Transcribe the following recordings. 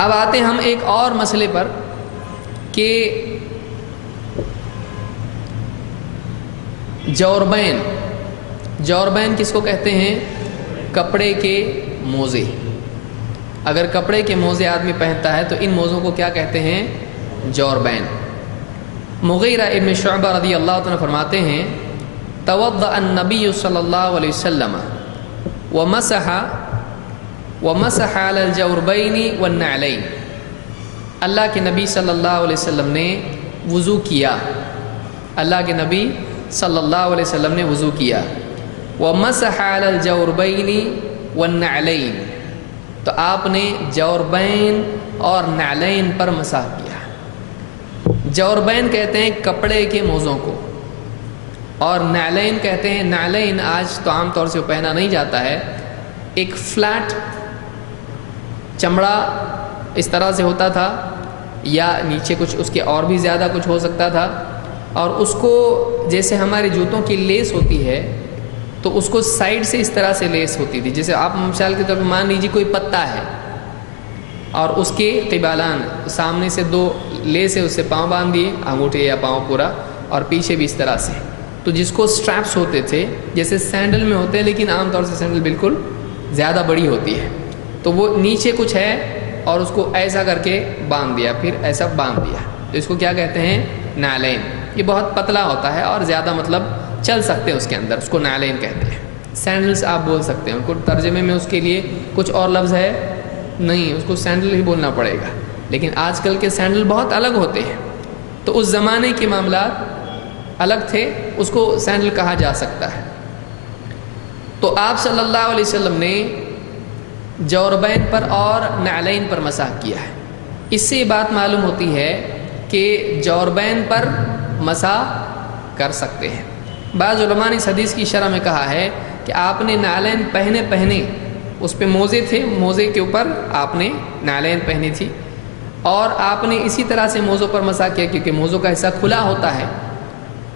اب آتے ہیں ہم ایک اور مسئلے پر کہ جوربین کس کو کہتے ہیں؟ کپڑے کے موزے. اگر کپڑے کے موزے آدمی پہنتا ہے تو ان موزوں کو کیا کہتے ہیں؟ جوربین. مغیرہ ابن شعبہ رضی اللہ عنہ فرماتے ہیں توضأ النبی صلی اللہ علیہ وسلم ومسح علی الجوربین والنعلین. اللہ کے نبی صلی اللہ علیہ وسلم نے وضو کیا. اللہ کے نبی صلی اللہ علیہ وسلم نے وضو کیا. ومسح علی الجوربین والنعلین، تو آپ نے جوربین اور نعلین پر مسح کیا. جوربین کہتے ہیں کپڑے کے موزوں کو، اور نعلین کہتے ہیں، نعلین آج تو عام طور سے پہنا نہیں جاتا ہے، ایک فلیٹ چمڑا اس طرح سے ہوتا تھا، یا نیچے کچھ اس کے اور بھی زیادہ کچھ ہو سکتا تھا، اور اس کو جیسے ہمارے جوتوں کی لیس ہوتی ہے تو اس کو سائڈ سے اس طرح سے لیس ہوتی تھی. جیسے آپ مثال کے طور پر مان لیجیے کوئی پتا ہے اور اس کے قبالان سامنے سے 2 لیس ہے، اس سے پاؤں باندھ دیے، انگوٹھے یا پاؤں پورا، اور پیچھے بھی اس طرح سے. تو جس کو سٹریپس ہوتے تھے جیسے سینڈل میں ہوتے ہیں، لیکن عام طور سے سینڈل بالکل زیادہ بڑی ہوتی ہے، تو وہ نیچے کچھ ہے اور اس کو ایسا کر کے باندھ دیا، پھر ایسا باندھ دیا، تو اس کو کیا کہتے ہیں؟ نعلین. یہ بہت پتلا ہوتا ہے اور زیادہ مطلب چل سکتے ہیں اس کے اندر، اس کو نعلین کہتے ہیں. سینڈلز آپ بول سکتے ہیں، ان کو ترجمے میں اس کے لیے کچھ اور لفظ ہے نہیں، اس کو سینڈل ہی بولنا پڑے گا. لیکن آج کل کے سینڈل بہت الگ ہوتے ہیں، تو اس زمانے کے معاملات الگ تھے، اس کو سینڈل کہا جا سکتا ہے. تو آپ صلی اللہ علیہ وسلم نے جوربین پر اور نعلین پر مسح کیا ہے. اس سے بات معلوم ہوتی ہے کہ جوربین پر مسح کر سکتے ہیں. بعض علماء نے اس حدیث کی شرح میں کہا ہے کہ آپ نے نعلین پہنے اس پہ موزے تھے، موزے کے اوپر آپ نے نعلین پہنی تھی، اور آپ نے اسی طرح سے موزوں پر مسح کیا کیونکہ موزوں کا حصہ کھلا ہوتا ہے،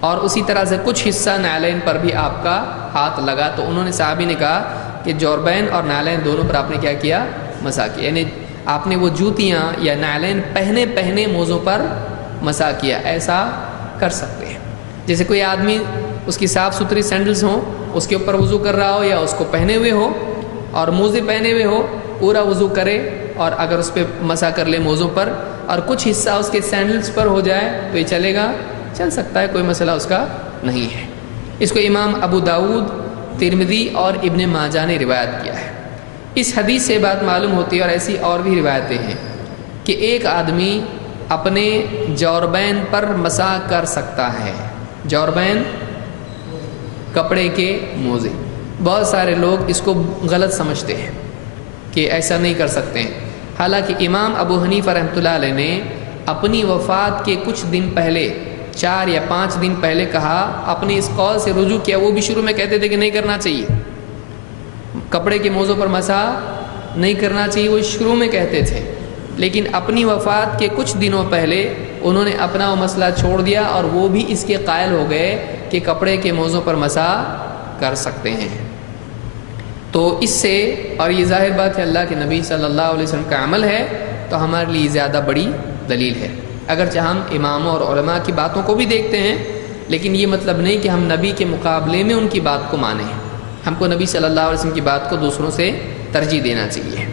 اور اسی طرح سے کچھ حصہ نعلین پر بھی آپ کا ہاتھ لگا. تو انہوں نے صحابی نے کہا کہ جوربین اور نعلین دونوں پر آپ نے کیا کیا؟ مسح کیا. یعنی آپ نے وہ جوتیاں یا نعلین پہنے موزوں پر مسح کیا. ایسا کر سکتے ہیں. جیسے کوئی آدمی اس کی صاف ستھری سینڈلز ہوں، اس کے اوپر وضو کر رہا ہو، یا اس کو پہنے ہوئے ہو اور موزے پہنے ہوئے ہو، پورا وضو کرے اور اگر اس پہ مسح کر لے موزوں پر، اور کچھ حصہ اس کے سینڈلز پر ہو جائے تو یہ چلے گا؟ چل سکتا ہے، کوئی مسئلہ اس کا نہیں ہے. اس کو امام ابو داؤد، ترمذی اور ابن ماجہ نے روایت کیا ہے. اس حدیث سے بات معلوم ہوتی ہے، اور ایسی اور بھی روایتیں ہیں کہ ایک آدمی اپنے جوربین پر مسح کر سکتا ہے. جوربین کپڑے کے موزے. بہت سارے لوگ اس کو غلط سمجھتے ہیں کہ ایسا نہیں کر سکتے ہیں. حالانکہ امام ابو حنیفہ رحمۃ اللہ علیہ نے اپنی وفات کے کچھ دن پہلے، 4 یا 5 دن پہلے کہا، اپنے اس قول سے رجوع کیا. وہ بھی شروع میں کہتے تھے کہ نہیں کرنا چاہیے، کپڑے کے موزوں پر مسح نہیں کرنا چاہیے، وہ شروع میں کہتے تھے. لیکن اپنی وفات کے کچھ دنوں پہلے انہوں نے اپنا وہ مسئلہ چھوڑ دیا، اور وہ بھی اس کے قائل ہو گئے کہ کپڑے کے موزوں پر مسح کر سکتے ہیں. تو اس سے، اور یہ ظاہر بات ہے اللہ کے نبی صلی اللہ علیہ وسلم کا عمل ہے، تو ہمارے لیے زیادہ بڑی دلیل ہے. اگرچہ ہم اماموں اور علماء کی باتوں کو بھی دیکھتے ہیں، لیکن یہ مطلب نہیں کہ ہم نبی کے مقابلے میں ان کی بات کو مانیں. ہم کو نبی صلی اللہ علیہ وسلم کی بات کو دوسروں سے ترجیح دینا چاہیے.